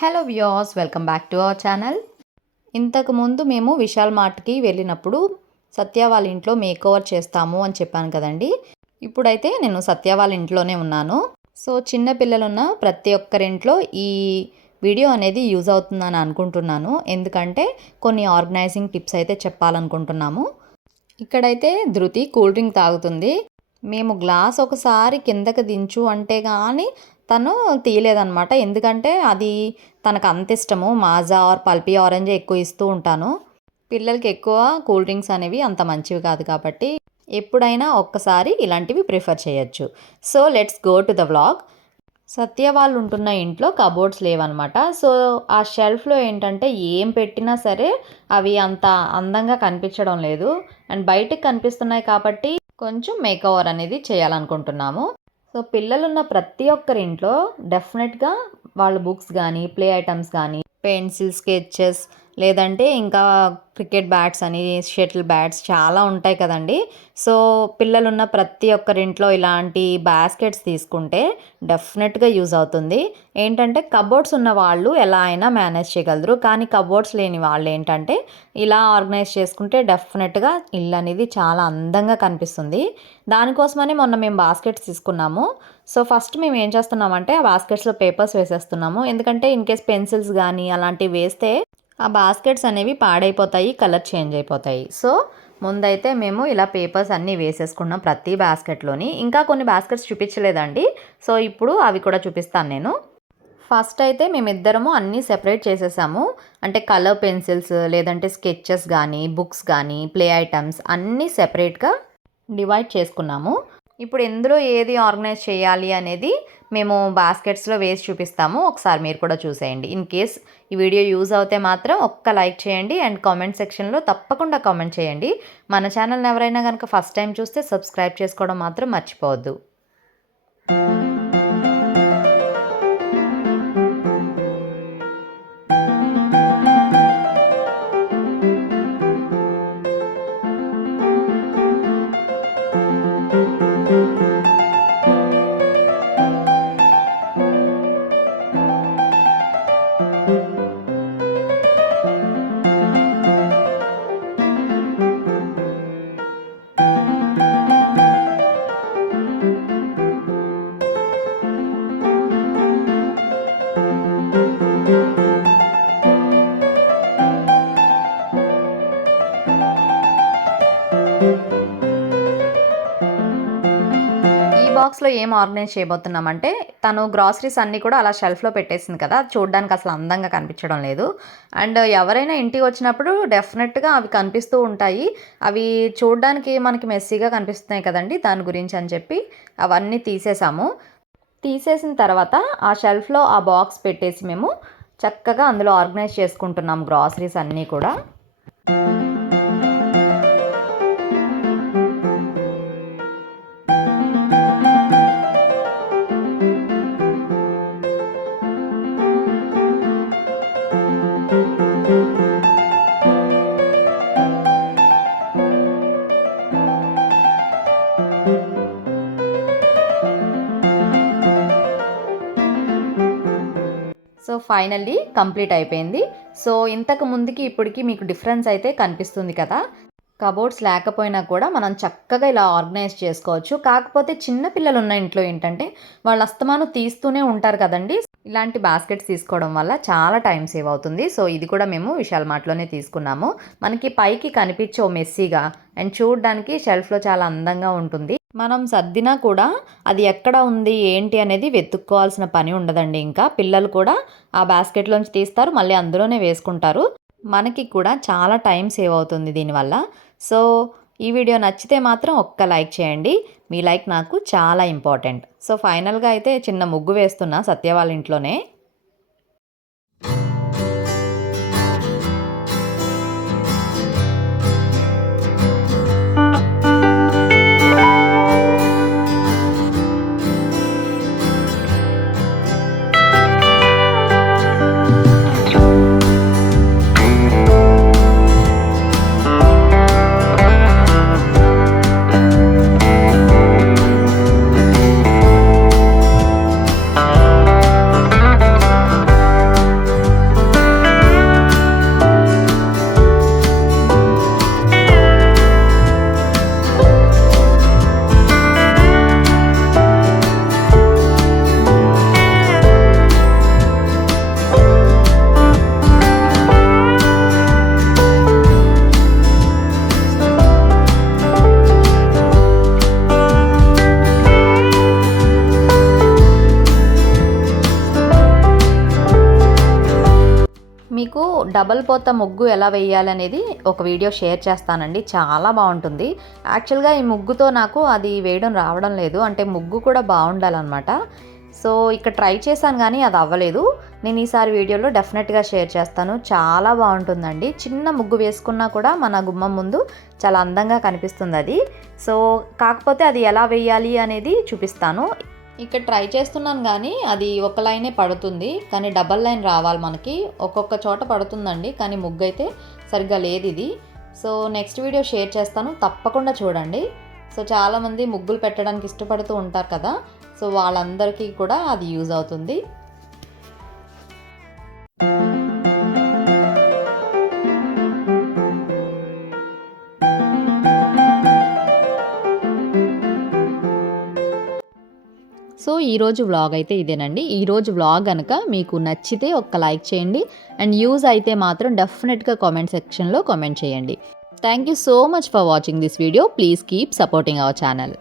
Hello viewers welcome back to our channel ఇంతకుముందు మేము విశాల్ మార్ట్కి వెళ్ళినప్పుడు సత్య వాళ్ళ ఇంట్లో మేక్ ఓవర్ చేస్తాము అని చెప్పాను కదండి. ఇప్పుడైతే నేను సత్య వాళ్ళ ఇంట్లోనే ఉన్నాను. సో చిన్న పిల్లలున్న ప్రతి ఒక్కరింట్లో ఈ వీడియో అనేది యూజ్ అవుతుందని అనుకుంటున్నాను. ఎందుకంటే కొన్ని ఆర్గనైజింగ్ టిప్స్ అయితే చెప్పాలనుకుంటున్నాము. ఇక్కడైతే ధృతి కూల్ డ్రింక్ తాగుతుంది. మేము గ్లాస్ ఒకసారి కిందకి దించు అంటే కానీ తను తీయలేదనమాట ఎందుకంటే అది తనకు అంత ఇష్టము. మాజా ఆర్ పల్పీ ఆరెంజ్ ఎక్కువ ఇస్తూ ఉంటాను. పిల్లలకి ఎక్కువ కూల్ డ్రింక్స్ అనేవి అంత మంచివి కాదు కాబట్టి ఎప్పుడైనా ఒక్కసారి ఇలాంటివి ప్రిఫర్ చేయొచ్చు. So let's go to the vlog. Satya వాళ్ళు ఉంటున్న ఇంట్లో కబోర్డ్స్ లేవన్నమాట. సో ఆ షెల్ఫ్లో ఏంటంటే ఏం పెట్టినా సరే అవి అంత అందంగా కనిపించడం లేదు. అండ్ బయటకు కనిపిస్తున్నాయి కాబట్టి కొంచెం మేకవర్ అనేది చేయాలనుకుంటున్నాము. సో పిల్లలున్న ప్రతి ఒక్కరి ఇంట్లో డెఫినెట్గా వాళ్ళ బుక్స్ కానీ ప్లే ఐటమ్స్ కానీ పెన్సిల్ స్కెచెస్ లేదంటే ఇంకా క్రికెట్ బ్యాట్స్ అని షటిల్ బ్యాట్స్ చాలా ఉంటాయి కదండి. సో పిల్లలున్న ప్రతి ఒక్కరింట్లో ఇలాంటి బాస్కెట్స్ తీసుకుంటే డెఫినెట్గా యూజ్ అవుతుంది. ఏంటంటే కబోర్డ్స్ ఉన్న వాళ్ళు ఎలా అయినా మేనేజ్ చేయగలరు. కానీ కబోర్డ్స్ లేని వాళ్ళు ఏంటంటే ఇలా ఆర్గనైజ్ చేసుకుంటే డెఫినెట్గా ఇల్లు అనేది చాలా అందంగా కనిపిస్తుంది. దానికోసమనే మొన్న మేము బాస్కెట్స్ తీసుకున్నాము. సో ఫస్ట్ మేము ఏం చేస్తున్నామంటే ఆ బాస్కెట్స్లో పేపర్స్ వేసేస్తున్నాము. ఎందుకంటే ఇన్ కేస్ పెన్సిల్స్ కానీ అలాంటివి వేస్తే ఆ బాస్కెట్స్ అనేవి పాడైపోతాయి కలర్ చేంజ్ అయిపోతాయి. సో ముందైతే మేము ఇలా పేపర్స్ అన్నీ వేసేసుకున్నాం ప్రతి బాస్కెట్లోని ఇంకా కొన్ని బాస్కెట్స్ చూపించలేదండి. సో ఇప్పుడు అవి కూడా చూపిస్తాను నేను. ఫస్ట్ అయితే మేమిద్దరము అన్నీ సెపరేట్ చేసేసాము. అంటే కలర్ పెన్సిల్స్ లేదంటే స్కెచెస్ కానీ బుక్స్ కానీ ప్లే ఐటమ్స్ అన్నీ సెపరేట్గా డివైడ్ చేసుకున్నాము. ఇప్పుడు ఎందులో ఏది ఆర్గనైజ్ చేయాలి అనేది మేము బాస్కెట్స్లో వేసి చూపిస్తాము. ఒకసారి మీరు కూడా చూసేయండి. ఇన్ కేస్ ఈ వీడియో యూజ్ అవుతే మాత్రం ఒక్క లైక్ చేయండి అండ్ కామెంట్ సెక్షన్లో తప్పకుండా కామెంట్ చేయండి. మన ఛానల్ని ఎవరైనా కనుక ఫస్ట్ టైం చూస్తే సబ్స్క్రైబ్ చేసుకోవడం మాత్రం మర్చిపోవద్దు. బాక్స్లో ఏం ఆర్గనైజ్ చేయబోతున్నామంటే తను గ్రాసరీస్ అన్నీ కూడా అలా షెల్ఫ్లో పెట్టేసింది కదా చూడడానికి అసలు అందంగా కనిపించడం లేదు. అండ్ ఎవరైనా ఇంటికి వచ్చినప్పుడు డెఫినెట్గా అవి కనిపిస్తూ ఉంటాయి. అవి చూడడానికి మనకి మెస్సీగా కనిపిస్తున్నాయి కదండి దాని గురించి అని చెప్పి అవన్నీ తీసేసాము. తీసేసిన తర్వాత ఆ షెల్ఫ్లో ఆ బాక్స్ పెట్టేసి మేము చక్కగా అందులో ఆర్గనైజ్ చేసుకుంటున్నాం గ్రాసరీస్ అన్నీ కూడా. సో ఫైనల్లీ కంప్లీట్ అయిపోయింది. సో ఇంతకు ముందుకి ఇప్పటికి మీకు డిఫరెన్స్ అయితే కనిపిస్తుంది కదా. కబోర్డ్స్ లేకపోయినా కూడా మనం చక్కగా ఇలా ఆర్గనైజ్ చేసుకోవచ్చు. కాకపోతే చిన్న పిల్లలు ఉన్న ఇంట్లో ఏంటంటే వాళ్ళు అస్తమానం తీస్తూనే ఉంటారు కదండి. ఇలాంటి బాస్కెట్స్ తీసుకోవడం వల్ల చాలా టైం సేవ్ అవుతుంది. సో ఇది కూడా మేము విశాల్ మార్ట్లోనే తీసుకున్నాము. మనకి పైకి కనిపించో మెస్సీగా అండ్ చూడడానికి షెల్ఫ్లో చాలా అందంగా ఉంటుంది. మనం సర్దినా కూడా అది ఎక్కడ ఉంది ఏంటి అనేది వెతుక్కోవాల్సిన పని ఉండదండి ఇంకా. పిల్లలు కూడా ఆ బాస్కెట్లోంచి తీస్తారు మళ్ళీ అందులోనే వేసుకుంటారు. మనకి కూడా చాలా టైం సేవ్ అవుతుంది దీనివల్ల. సో ఈ వీడియో నచ్చితే మాత్రం ఒక్క లైక్ చేయండి. మీ లైక్ నాకు చాలా ఇంపార్టెంట్. సో ఫైనల్గా అయితే చిన్న ముగ్గు వేస్తున్నా సత్య వాళ్ళ ఇంట్లోనే. డబల్ పోత ముగ్గు ఎలా వేయాలి అనేది ఒక వీడియో షేర్ చేస్తానండి. చాలా బాగుంటుంది. యాక్చువల్గా ఈ ముగ్గుతో నాకు అది వేయడం రావడం లేదు. అంటే ముగ్గు కూడా బాగుండాలన్నమాట. సో ఇక్కడ ట్రై చేశాను కానీ అది అవ్వలేదు. నేను ఈసారి వీడియోలో డెఫినెట్గా షేర్ చేస్తాను. చాలా బాగుంటుందండి. చిన్న ముగ్గు వేసుకున్నా కూడా మన గుమ్మం ముందు చాలా అందంగా కనిపిస్తుంది అది. సో కాకపోతే అది ఎలా వేయాలి అనేది చూపిస్తాను. ఇక్కడ ట్రై చేస్తున్నాను కానీ అది ఒక లైనే పడుతుంది. కానీ డబల్ లైన్ రావాలి మనకి. ఒక్కొక్క చోట పడుతుందండి కానీ ముగ్గు అయితే సరిగ్గా లేదు ఇది. సో నెక్స్ట్ వీడియో షేర్ చేస్తాను. తప్పకుండా చూడండి. సో చాలామంది ముగ్గులు పెట్టడానికి ఇష్టపడుతూ ఉంటారు కదా. సో వాళ్ళందరికీ కూడా అది యూజ్ అవుతుంది. ఈరోజు వ్లాగ్ అయితే ఇదేనండి. ఈరోజు వ్లాగ్ కనుక మీకు నచ్చితే ఒక్క లైక్ చేయండి. అండ్ యూజ్ అయితే మాత్రం డెఫినెట్గా కామెంట్ సెక్షన్లో కామెంట్ చేయండి. Thank you so much for watching this video please keep supporting our channel